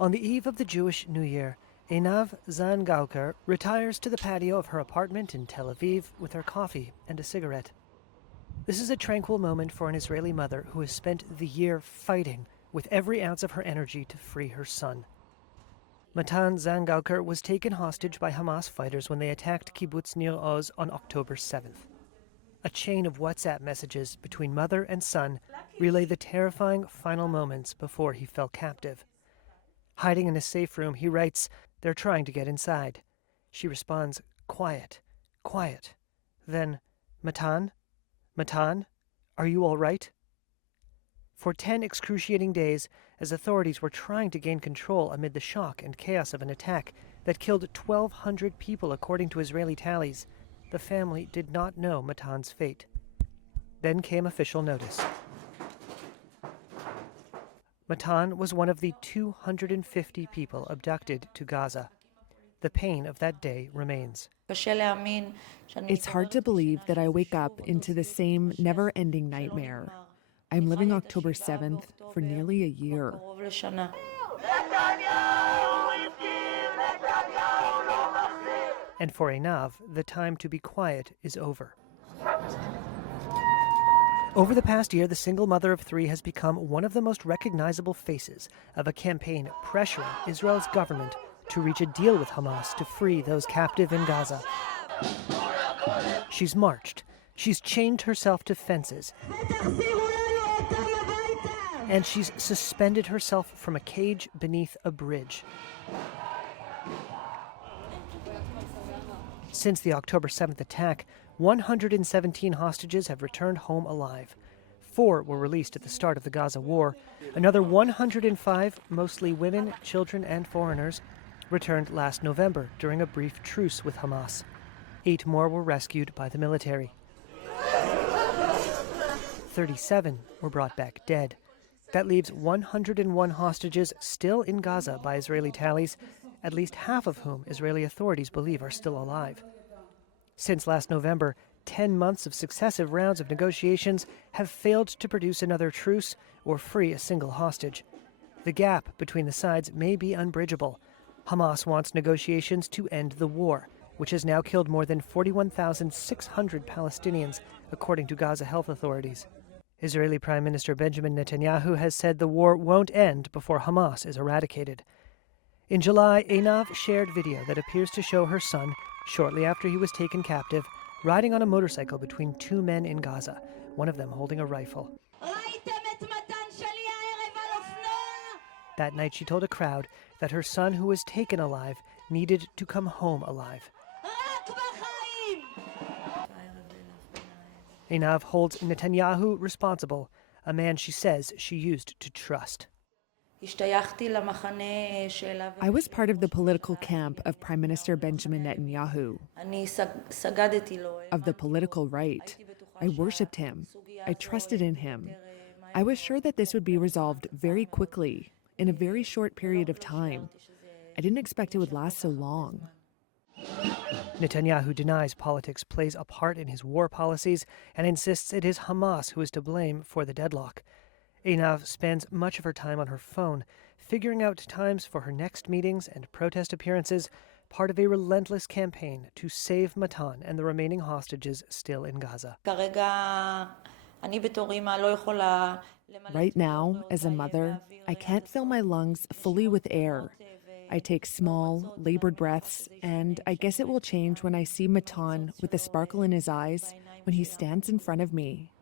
On the eve of the Jewish New Year, Einav Zangauker retires to the patio of her apartment in Tel Aviv with her coffee and a cigarette. This is a tranquil moment for an Israeli mother who has spent the year fighting with every ounce of her energy to free her son. Matan Zangauker was taken hostage by Hamas fighters when they attacked Kibbutz Nir Oz on October 7th. A chain of WhatsApp messages between mother and son relay the terrifying final moments before he fell captive. Hiding in a safe room, he writes, "They're trying to get inside." She responds, "Quiet, quiet." Then, "Matan? Matan? Are you all right?" For 10 excruciating days, as authorities were trying to gain control amid the shock and chaos of an attack that killed 1,200 people according to Israeli tallies, the family did not know Matan's fate. Then came official notice. Matan was one of the 250 people abducted to Gaza. The pain of that day remains. It's hard to believe that I wake up into the same never-ending nightmare. I'm living October 7th for nearly a year. And for Einav, the time to be quiet is over. Over the past year, the single mother of 3 has become one of the most recognizable faces of a campaign pressuring Israel's government to reach a deal with Hamas to free those captive in Gaza. She's marched, she's chained herself to fences, and she's suspended herself from a cage beneath a bridge. Since the October 7th attack, 117 hostages have returned home alive. 4 were released at the start of the Gaza war. Another 105, mostly women, children, and foreigners, returned last November during a brief truce with Hamas. 8 more were rescued by the military. 37 were brought back dead. That leaves 101 hostages still in Gaza by Israeli tallies, at least half of whom Israeli authorities believe are still alive. Since last November, 10 months of successive rounds of negotiations have failed to produce another truce or free a single hostage. The gap between the sides may be unbridgeable. Hamas wants negotiations to end the war, which has now killed more than 41,600 Palestinians, according to Gaza health authorities. Israeli Prime Minister Benjamin Netanyahu has said the war won't end before Hamas is eradicated. In July, Einav shared video that appears to show her son, shortly after he was taken captive, riding on a motorcycle between 2 men in Gaza, one of them holding a rifle. That night she told a crowd that her son, who was taken alive, needed to come home alive. Einav holds Netanyahu responsible, a man she says she used to trust. I was part of the political camp of Prime Minister Benjamin Netanyahu, of the political right. I worshipped him. I trusted in him. I was sure that this would be resolved very quickly, in a very short period of time. I didn't expect it would last so long. Netanyahu denies politics plays a part in his war policies and insists it is Hamas who is to blame for the deadlock. Einav spends much of her time on her phone, figuring out times for her next meetings and protest appearances, part of a relentless campaign to save Matan and the remaining hostages still in Gaza. Right now, as a mother, I can't fill my lungs fully with air. I take small, labored breaths, and I guess it will change when I see Matan with a sparkle in his eyes when he stands in front of me.